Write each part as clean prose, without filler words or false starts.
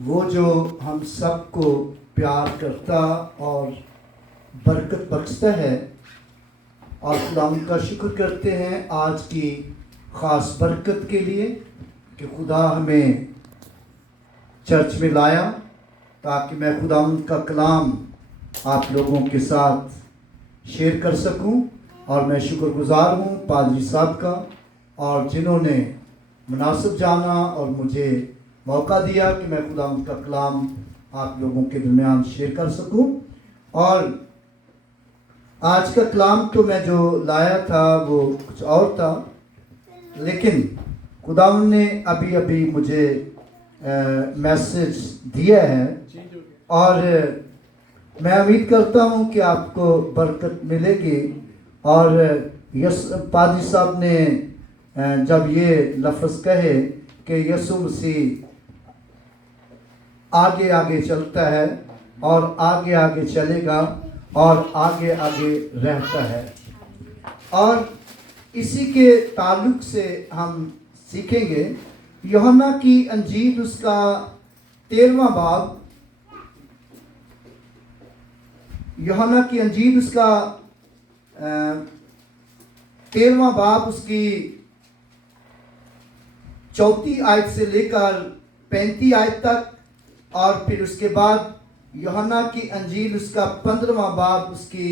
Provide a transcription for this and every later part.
वो जो हम सबको प्यार करता और बरकत बख्शता है, और खुदा का शुक्र करते हैं आज की ख़ास बरकत के लिए कि खुदा हमें चर्च में लाया ताकि मैं खुदा का कलाम आप लोगों के साथ शेयर कर सकूं। और मैं शुक्रगुजार हूं पादरी साहब का और जिन्होंने मुनासिब जाना और मुझे मौका दिया कि मैं खुदा का कलाम आप लोगों के दरमियान शेयर कर सकूं। और आज का कलाम तो मैं जो लाया था वो कुछ और था, लेकिन खुदा ने अभी अभी मुझे मैसेज दिया है और मैं उम्मीद करता हूं कि आपको बरकत मिलेगी। और पादरी साहब ने जब ये लफ्ज़ कहे कि यीशु मसीह आगे आगे चलता है और आगे आगे चलेगा और आगे आगे रहता है, और इसी के ताल्लुक से हम सीखेंगे यूहन्ना की अंजील उसका 13वां बाब, यूहन्ना की अंजील उसका 13वां बाब उसकी 34 आयत से लेकर 35 आयत तक, और फिर उसके बाद यूहन्ना की अंजील उसका 15वां बाब उसकी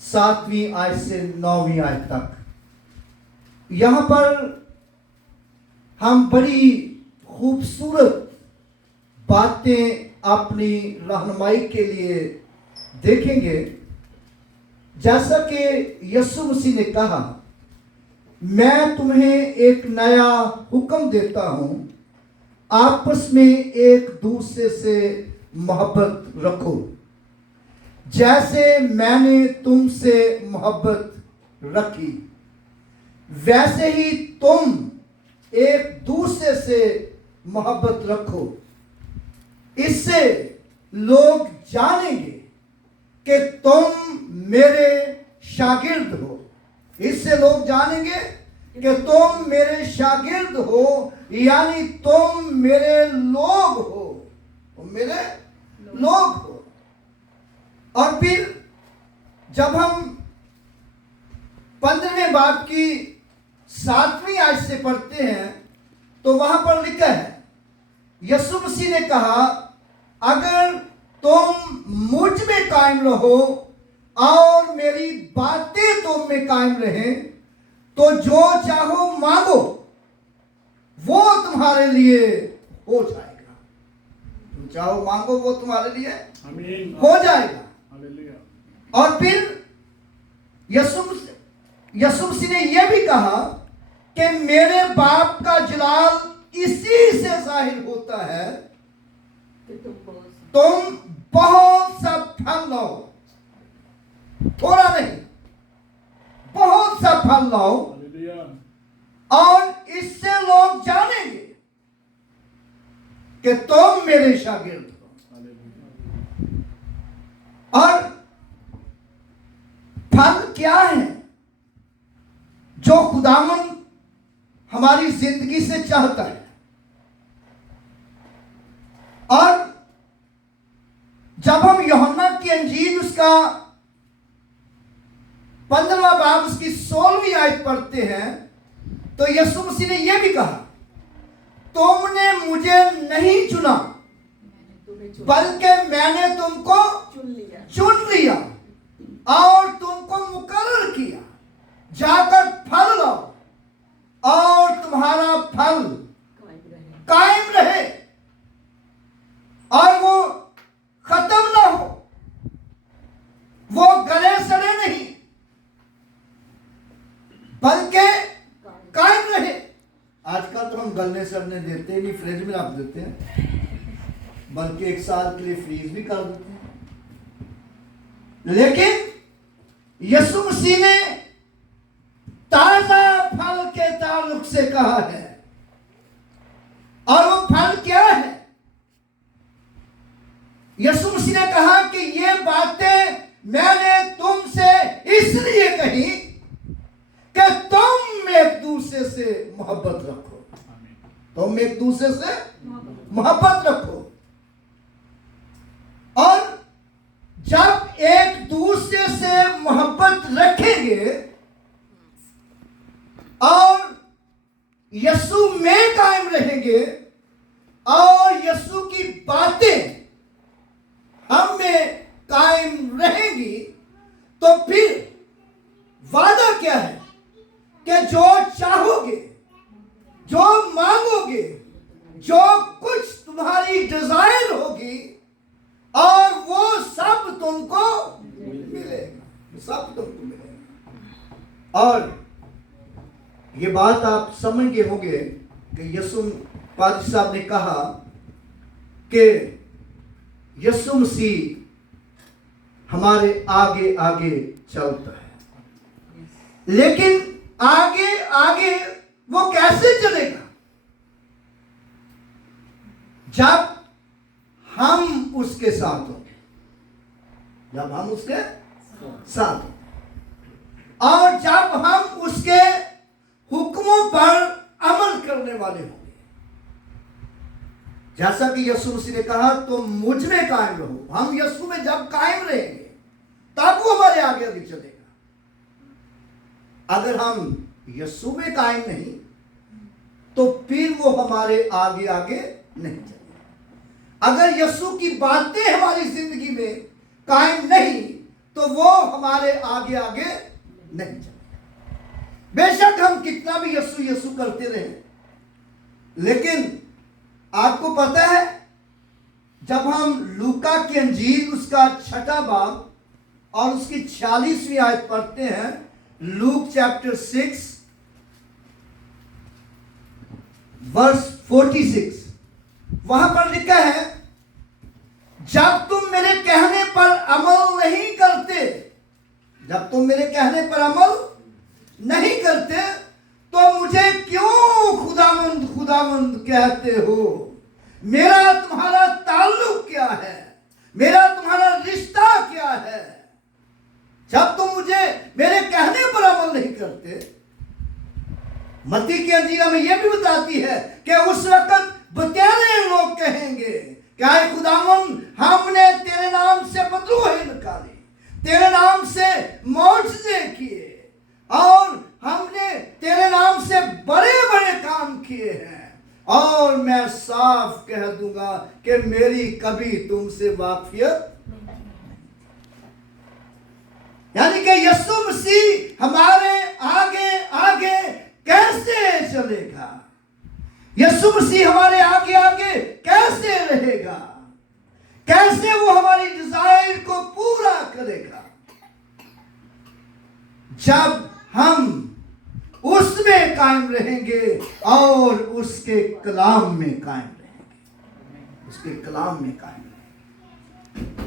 7वीं आयत से 9वीं आयत तक। यहाँ पर हम बड़ी खूबसूरत बातें अपनी रहनुमाई के लिए देखेंगे। जैसा कि यीशु मसीह ने कहा, मैं तुम्हें एक नया हुक्म देता हूं, आपस में एक दूसरे से मोहब्बत रखो। जैसे मैंने तुमसे मोहब्बत रखी वैसे ही तुम एक दूसरे से मोहब्बत रखो। इससे लोग जानेंगे कि तुम मेरे शागिर्द हो। इससे लोग जानेंगे कि तुम मेरे शागिर्द हो, यानी तुम मेरे लोग हो, तुम मेरे लोग हो। और फिर जब हम 15वें बाब की 7वीं आयत से पढ़ते हैं तो वहां पर लिखा है, यीशु मसीह ने कहा, अगर तुम मुझ में कायम रहो और मेरी बातें तुम में कायम रहें तो जो चाहो मांगो वो तुम्हारे लिए हो जाएगा। तुम चाहो मांगो वो तुम्हारे लिए हो जाएगा। और फिर यीशु मसीह ने यह भी कहा कि मेरे बाप का जलाल इसी से जाहिर होता है तुम बहुत सा फल लाओ, थोड़ा नहीं, बहुत सा फल लाओ, और इससे लोग जानेंगे कि तुम मेरे शागिर्द हो। और फल क्या है जो खुदावन हमारी जिंदगी से चाहता है? और जब हम यूहन्ना की अंजील उसका 15वां बाब उसकी 16वीं आयत पढ़ते हैं तो यीशु मसीह ने यह भी कहा, तुमने मुझे नहीं चुना बल्कि मैंने तुमको चुन लिया और तुमको मुकर्रर किया, जाकर फल लाओ और तुम्हारा फल कायम रहे और वो खत्म ना हो, वो गले सड़े नहीं बल्कि कायम रहे। आजकल तो हम गलने सड़ने देते ही नहीं, फ्रिज में रख देते हैं, बल्कि 1 साल के लिए फ्रीज भी कर देते हैं। लेकिन यीशु मसीह ने ताजा फल के ताल्लुक से कहा है, और वो फल क्या है? यीशु मसीह ने कहा कि ये बातें मैंने तुमसे इसलिए कही कि तुम एक दूसरे से मोहब्बत रखो। तुम एक दूसरे से मोहब्बत रखो। और जब एक दूसरे से मोहब्बत रखेंगे और यीशु में कायम रहेंगे और यीशु की बातें हम में कायम रहेंगी, तो फिर वादा क्या है कि जो चाहोगे, जो मांगोगे, जो कुछ तुम्हारी डिजायर होगी, और वो सब तुमको मिलेगा, सब तुमको मिलेगा। और ये बात आप समझ गए होंगे कि यीशु पादरी साहब ने कहा कि यीशु मसीह हमारे आगे आगे चलता है, लेकिन आगे आगे वो कैसे चलेगा? जब हम उसके साथ होंगे, जब हम उसके साथ होंगे और जब हम उसके हुक्मों पर अमल करने वाले होंगे। जैसा कि यीशु मसीह ने कहा, तुम मुझ में कायम रहो। हम यीशु में जब कायम रहेंगे तब वो हमारे आगे आगे चलेगा। अगर हम यीशु में कायम नहीं तो फिर वो हमारे आगे आगे नहीं चलेगा। अगर यीशु की बातें हमारी जिंदगी में कायम नहीं तो वो हमारे आगे आगे नहीं चलेगा। बेशक हम कितना भी यीशु यीशु करते रहे, लेकिन आपको पता है, जब हम लूका की अंजील उसका 6 बाब और उसकी 46वीं आयत पढ़ते हैं, लूक चैप्टर 6 वर्स 46, वहां पर लिखा है, जब तुम मेरे कहने पर अमल नहीं करते, जब तुम मेरे कहने पर अमल नहीं करते तो मुझे क्यों खुदावंद खुदावंद कहते हो? मेरा तुम्हारा ताल्लुक क्या है? मेरा तुम्हारा रिश्ता क्या है? जब तुम मुझे मेरे कहने पर अमल नहीं करते। मत्ती की अंजील में यह भी बताती है कि उस वक्त बतेरे लोग कहेंगे, क्या खुदावंद, हमने तेरे नाम से बदरूहें निकाली, तेरे नाम से मौजज़े किए और हमने तेरे नाम से बड़े बड़े काम किए हैं, और मैं साफ कह दूंगा कि मेरी कभी तुमसे वाकियत। यानी कि यीशु मसीह हमारे आगे आगे कैसे चलेगा? यीशु मसीह हमारे आगे आगे कैसे रहेगा? कैसे वो हमारी डिजायर को पूरा करेगा? जब हम उसमें कायम रहेंगे और उसके कलाम में कायम रहेंगे, उसके कलाम में कायम रहेंगे।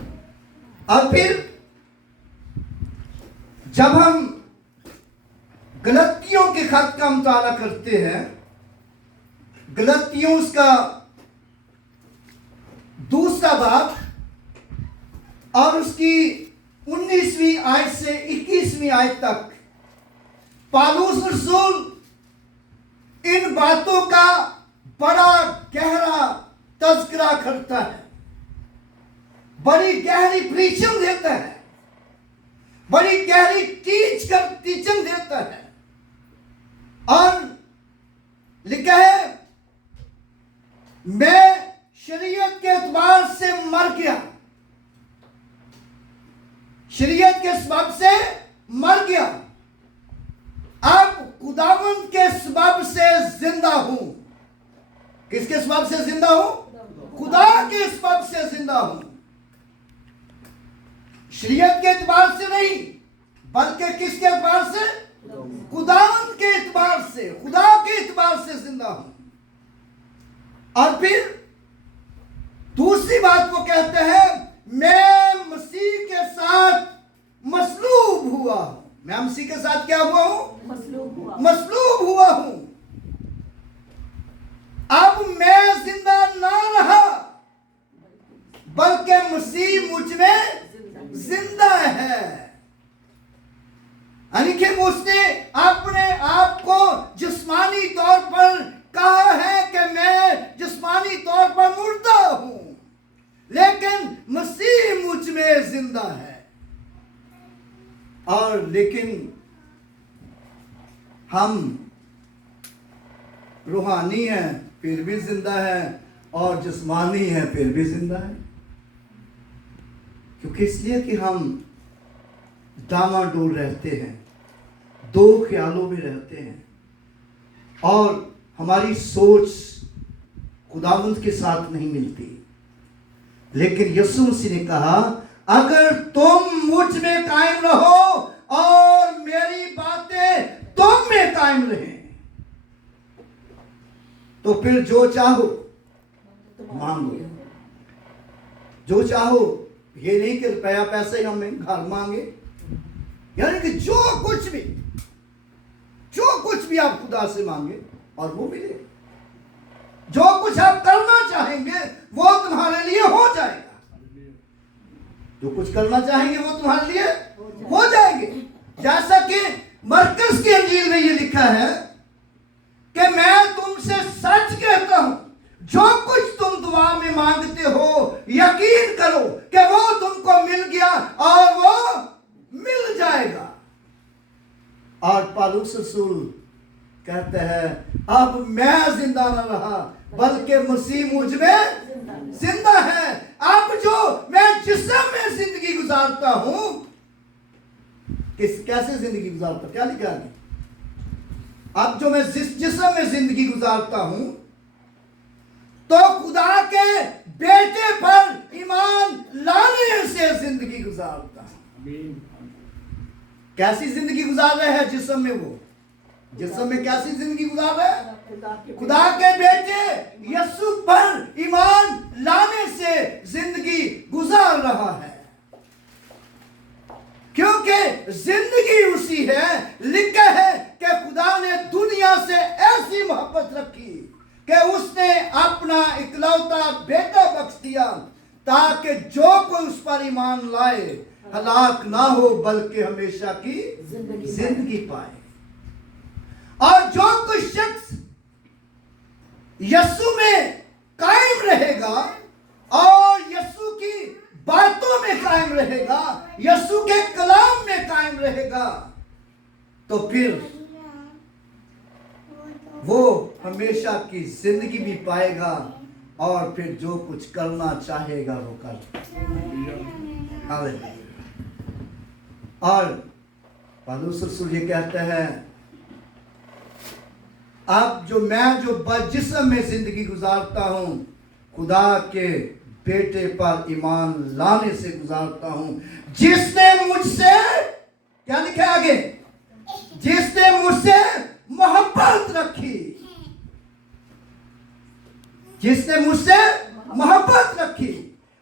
और फिर जब हम गलतियों के खत का मुताला करते हैं, गलतियों उसका 2 बाब और उसकी 19वीं आयत से 21वीं आयत तक पौलुस रसूल इन बातों का बड़ा गहरा तज़किरा करता है, बड़ी गहरी प्रीचिंग देता है, बड़ी गहरी टीचिंग देता है। और लिखा है, मैं शरीयत के एतबार से मर गया, शरीयत के सबब से मर गया, अब खुदावंद के सबब से जिंदा हूं। किसके सबब से जिंदा हूं? खुदा के सबब से जिंदा हूं। शरीयत के एतबार से नहीं, बल्कि किसके एतबार से? खुदावंद के एतबार से, खुदा के एतबार से जिंदा हूं। और फिर दूसरी बात वो कहते हैं, मैं मसीह के साथ मसलूब हुआ हूं। मैं मसीह के साथ क्या हुआ हूं? मसलूब हुआ हूं। अब मैं जिंदा ना रहा, बल्कि मसीह मुझ में जिंदा है। यानी कि उसने अपने आप को जिस्मानी तौर पर कहा है कि मैं जिस्मानी तौर तौर पर मुर्दा हूं, लेकिन मसीह मुझ में जिंदा है। और लेकिन हम रूहानी हैं फिर भी जिंदा है, और जिस्मानी हैं फिर भी जिंदा है। क्योंकि इसलिए कि हम डामाडोल रहते हैं, दो ख्यालों में रहते हैं, और हमारी सोच खुदावंद के साथ नहीं मिलती। लेकिन यीशु मसीह ने कहा, अगर तुम मुझ में कायम रहो और मेरी बातें तुम में कायम रहें, तो फिर जो चाहो मांगो। जो चाहो, ये नहीं कि रुपया पैसे ही हमें घर मांगे, यानी कि जो कुछ भी आप खुदा से मांगे और वो मिले। जो कुछ आप करना चाहेंगे वो तुम्हारे लिए हो जाएगा। जो कुछ करना चाहेंगे वो तुम्हारे लिए हो जाएंगे। जैसा कि मरकस की अंजील में ये लिखा है कि मैं तुमसे सच कहता हूं, जो कुछ तुम दुआ में मांगते हो यकीन करो कि वो तुमको मिल गया और वो मिल जाएगा। और पौलुस रसूल कहते हैं, अब मैं जिंदा न रहा बल्कि मसीह मुझ में जिंदा है। अब जो मैं जिस्म में जिंदगी गुजारता हूं, कैसे जिंदगी गुजारता, क्या लिखा है? अब जो मैं जिस्म में जिंदगी गुजारता हूं, तो खुदा के बेटे पर ईमान लाने से जिंदगी गुजारता हूं। कैसी जिंदगी गुजार रहे हैं जिस्म में? वो जिस्म में कैसी जिंदगी गुजार रहे हैं? खुदा के बेटे यीशु पर ईमान लाने से जिंदगी गुजार रहा है। क्योंकि जिंदगी उसी है, लिखा है कि खुदा ने दुनिया से ऐसी मोहब्बत रखी कि उसने अपना इकलौता बेटा बख्श दिया, ताकि जो कोई उस पर ईमान लाए हलाक ना हो बल्कि हमेशा की जिंदगी पाए। और जो कोई शख्स यीशु में कायम रहेगा और यीशु की बातों में कायम रहेगा, यीशु के कलाम में कायम रहेगा, तो फिर वो हमेशा की जिंदगी भी पाएगा और फिर जो कुछ करना चाहेगा वो कर। और पौलुस रसूल ये कहते हैं, अब जो मैं जिस्म में जिंदगी गुजारता हूं, खुदा के बेटे पर ईमान लाने से गुजारता हूं, जिसने मुझसे, क्या लिखा है आगे, जिसने मुझसे मोहब्बत रखी, जिसने मुझसे मोहब्बत रखी।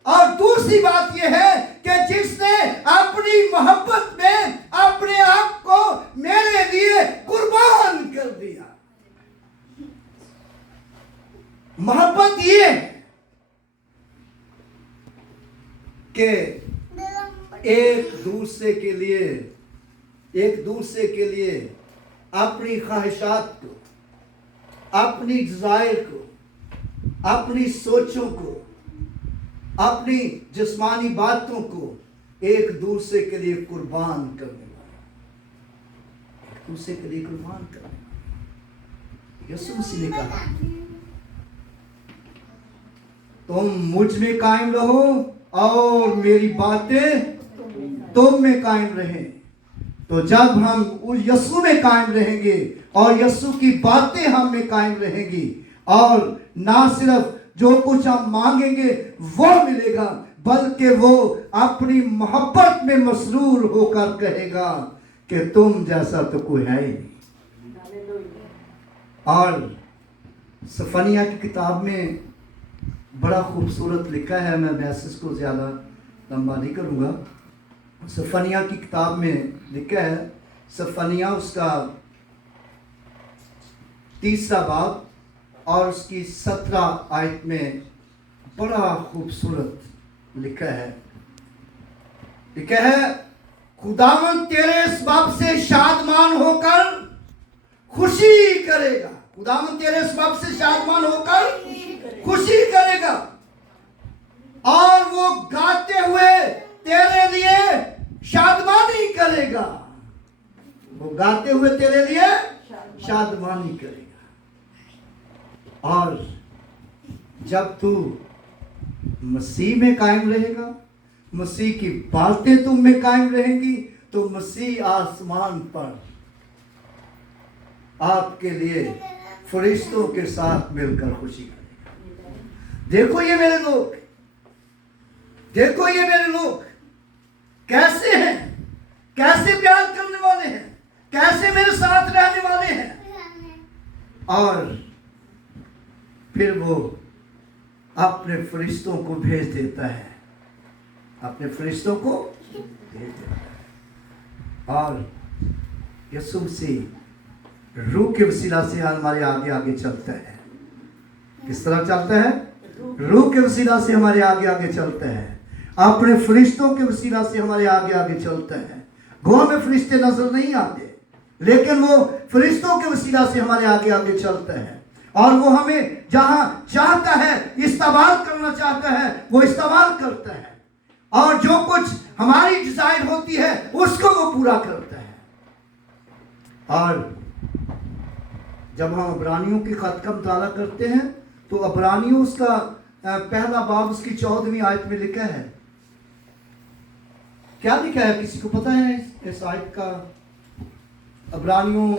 और दूसरी बात यह है कि जिसने अपनी मोहब्बत में अपने आप को मेरे लिए कुर्बान कर दिया। मोहब्बत ये है कि एक दूसरे के लिए अपनी ख्वाहिशात को, अपनी डिजायर को, अपनी सोचों को, अपनी जिस्मानी बातों को एक दूसरे के लिए कुर्बान करने वाला, एक दूसरे के लिए कुर्बान करने वाला। यीशु मसीह ने कहा, तुम मुझ में कायम रहो और मेरी बातें तुम में कायम रहें। तो जब हम उस यीशु में कायम रहेंगे और यीशु की बातें हम में कायम रहेंगी, और ना सिर्फ जो कुछ हम मांगेंगे वो मिलेगा, बल्कि वो अपनी मोहब्बत में मसरूर होकर कहेगा कि तुम जैसा तो कोई है ही नहीं। और सफनिया की किताब में बड़ा खूबसूरत लिखा है, मैं मैसेज को ज़्यादा लंबा नहीं करूँगा। सफनिया की किताब में लिखा है, सफनिया उसका 3 बाब और उसकी 17 आयत में बड़ा खूबसूरत लिखा है, खुदावंद तेरे इस बाप से शादमान होकर खुशी करेगा। खुदावन तेरे सबब से शादमान होकर खुशी करेगा और वो गाते हुए तेरे लिए शादमानी करेगा। वो गाते हुए तेरे लिए शादमानी करेगा। और जब तू मसीह में कायम रहेगा, मसीह की बातें तुम में कायम रहेंगी, तो मसीह आसमान पर आपके लिए फरिश्तों के साथ मिलकर खुशी करेगा। देखो ये मेरे लोग, देखो ये मेरे लोग कैसे हैं, कैसे प्यार करने वाले हैं, कैसे मेरे साथ रहने वाले हैं। और फिर वो अपने फरिश्तों को भेज देता है, अपने फरिश्तों को भेज देता है। और यीशु मसीह रूह के वसीला से हमारे आगे आगे चलता है। किस तरह चलता है? रूह के वसीला से हमारे आगे आगे चलता है, अपने फरिश्तों के वसीला से हमारे आगे आगे चलता है। गोवा में फरिश्ते नजर नहीं आते, लेकिन वो फरिश्तों के वसीला से हमारे आगे आगे चलता है। और वो हमें जहां चाहता है इस्तेमाल करना चाहता है, वो इस्तेमाल करता है। और जो कुछ हमारी डिजायर होती है उसको वो पूरा करता है। और जब हम अब्रानियों की खत का मुताला करते हैं, तो अब्रानियों उसका पहला बाब उसकी 14वीं आयत में लिखा है। क्या लिखा है, किसी को पता है इस आयत का? अब्रानियों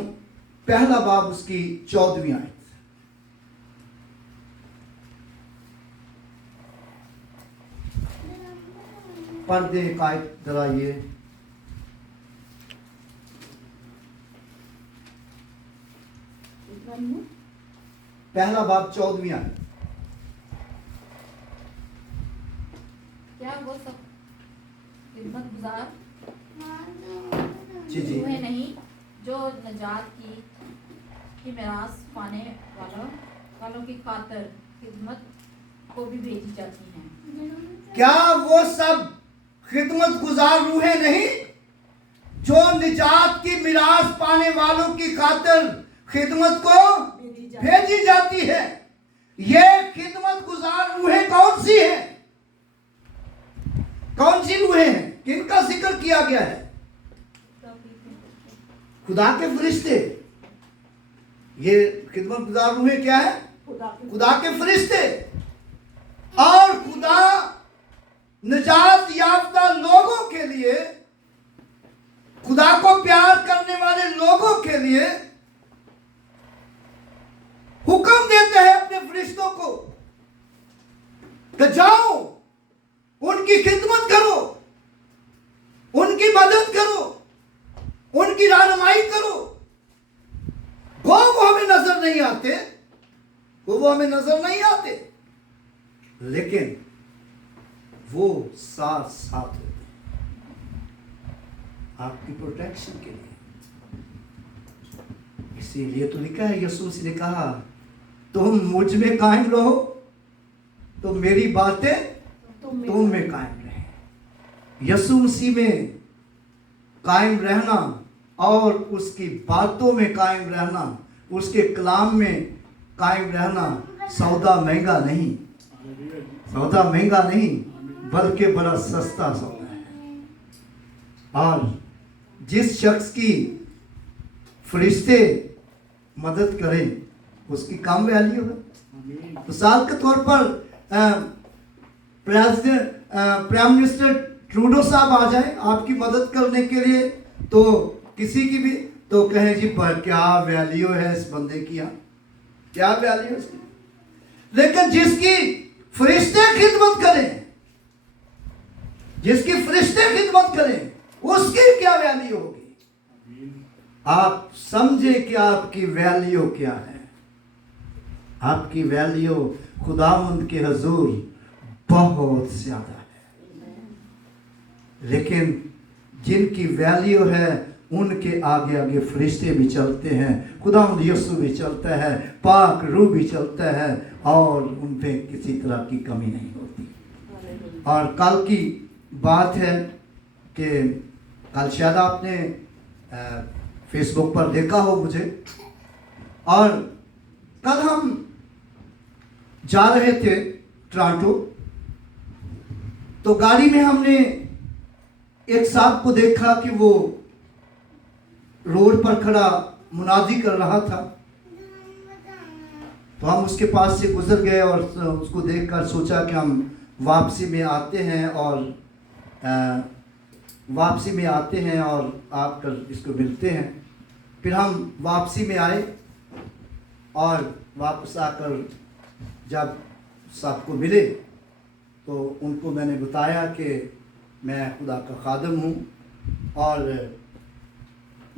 पहला बाब उसकी 14वीं आयत। पढ़ दे एक आयत जरा ये। पहला बाब 14वीं आयत। क्या वो सब खिदमत गुजार जी जी हुए नहीं जो नजात की मिरास पाने वालों की खातर खिदमत को भी भेजी जाती हैं। क्या वो सब खिदमत गुजार रूहें नहीं जो निजात की मिरास पाने वालों की खातिर खिदमत को भेजी जाती है? ये खिदमत गुजार रूहें कौन सी हैं? कौन सी रूहें हैं? किनका जिक्र किया गया है? खुदा के फरिश्ते। ये खिदमत गुजार रूहें क्या है? खुदा के फरिश्ते। और खुदा निजात याफ्ता लोगों के लिए, खुदा को प्यार करने वाले लोगों के लिए हुक्म देते हैं अपने फरिश्तों को कि जाओ उनकी खिदमत करो, उनकी मदद करो, उनकी रहनुमाई करो। वो हमें नजर नहीं आते, वो हमें नजर नहीं आते, लेकिन वो साथ साथ होते हैं आपकी प्रोटेक्शन के लिए। इसीलिए तो लिखा है, यीशु मसीह ने कहा तुम मुझ में कायम रहो तो मेरी बातें तुम में कायम रहे। यीशु मसीह में कायम रहना और उसकी बातों में कायम रहना, उसके कलाम में कायम रहना सौदा महंगा नहीं, सौदा महंगा नहीं, बल्कि बड़ा सस्ता सौदा है। और जिस शख्स की फरिश्ते मदद करें उसकी कम वैल्यू है। मिसाल के तौर पर प्राइम मिनिस्टर ट्रूडो साहब आ जाए आपकी मदद करने के लिए, तो किसी की भी तो कहें जी पर क्या वैल्यू है इस बंदे की, यहाँ क्या वैल्यू है इसकी। लेकिन जिसकी फरिश्ते खिदमत करें, जिसकी फरिश्ते खिदमत करें, उसकी क्या वैल्यू होगी? आप समझे कि आपकी वैल्यू क्या है। आपकी वैल्यू खुदावंद के हजूर बहुत ज्यादा है। लेकिन जिनकी वैल्यू है उनके आगे आगे फरिश्ते भी चलते हैं, खुदावंद यीशु भी चलता है, पाक रूह भी चलता है, और उन पे किसी तरह की कमी नहीं होती। और कल की बात है कि कल शायद आपने फेसबुक पर देखा हो मुझे, और कल हम जा रहे थे टोरंटो, तो गाड़ी में हमने एक साहब को देखा कि वो रोड पर खड़ा मुनादी कर रहा था। तो हम उसके पास से गुजर गए और उसको देखकर सोचा कि हम वापसी में आते हैं और आकर इसको मिलते हैं। फिर हम वापसी में आए और वापस आकर जब सबको मिले तो उनको मैंने बताया कि मैं खुदा का खादम हूँ, और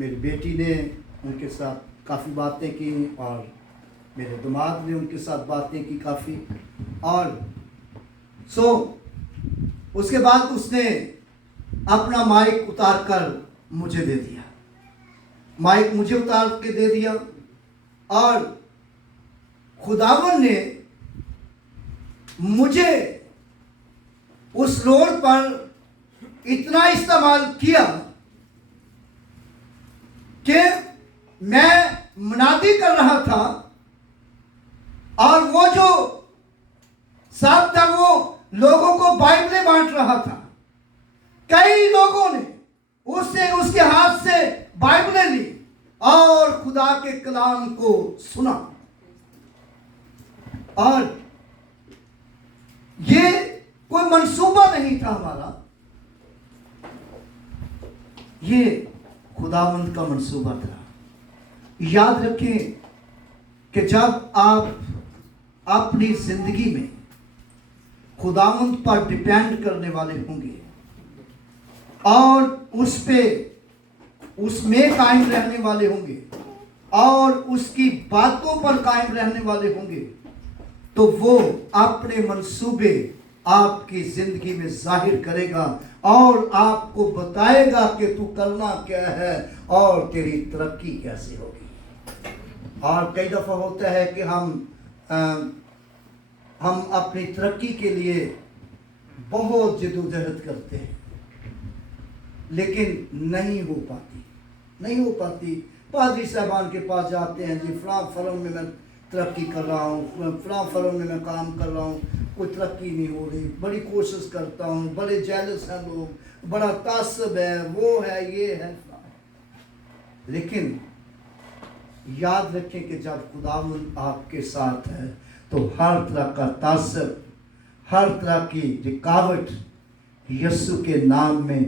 मेरी बेटी ने उनके साथ काफ़ी बातें की और मेरे दामाद ने उनके साथ बातें की काफ़ी। और उसके बाद उसने अपना माइक उतार कर मुझे दे दिया, माइक मुझे उतार के दे दिया, और खुदावन ने मुझे उस रोड पर इतना इस्तेमाल किया कि मैं मुनादी कर रहा था, और वो जो साहब था वो लोगों को बाइबलें बांट रहा था। कई लोगों ने उसके हाथ से बाइबलें ली और खुदा के कलाम को सुना। और ये कोई मंसूबा नहीं था हमारा, ये खुदावंद का मंसूबा था। याद रखें कि जब आप अपनी जिंदगी में खुदावंद पर डिपेंड करने वाले होंगे और उसमें कायम रहने वाले होंगे और उसकी बातों पर कायम रहने वाले होंगे, तो वो अपने मंसूबे आपकी जिंदगी में जाहिर करेगा और आपको बताएगा कि तू करना क्या है और तेरी तरक्की कैसे होगी। और कई दफ़ा होता है कि हम अपनी तरक्की के लिए बहुत जद्दोजहद करते हैं, लेकिन नहीं हो पाती। पादरी साहबान के पास जाते हैं, जी फलां फर्म में मैं तरक्की कर रहा हूँ, फलां फर्म में मैं काम कर रहा हूँ, कोई तरक्की नहीं हो रही, बड़ी कोशिश करता हूँ, बड़े जेलस हैं लोग, बड़ा तासब है, वो है, ये है। लेकिन याद रखें कि जब खुदावंद आपके साथ है तो हर तरह का तासब, हर तरह की रुकावट यीशु के नाम में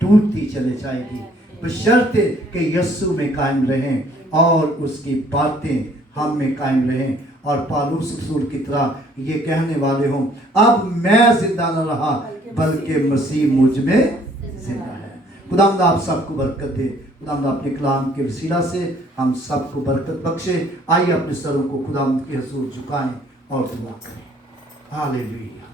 टूटती चले जाएगी, बशर्ते कि यीशु में कायम रहें और उसकी बातें हम में कायम रहें। और पौलुस रसूल की तरह ये कहने वाले हों, अब मैं जिंदा न रहा बल्कि मसीह मुझ में जिंदा है। खुदावंद आप सबको बरकत दे। खुदावंद अपने कलाम के वसीला से हम सबको बरकत बख्शे। आइए अपने सरों को खुदावंद के हुजूर झुकाएं और दुआ करें। हालेलुया।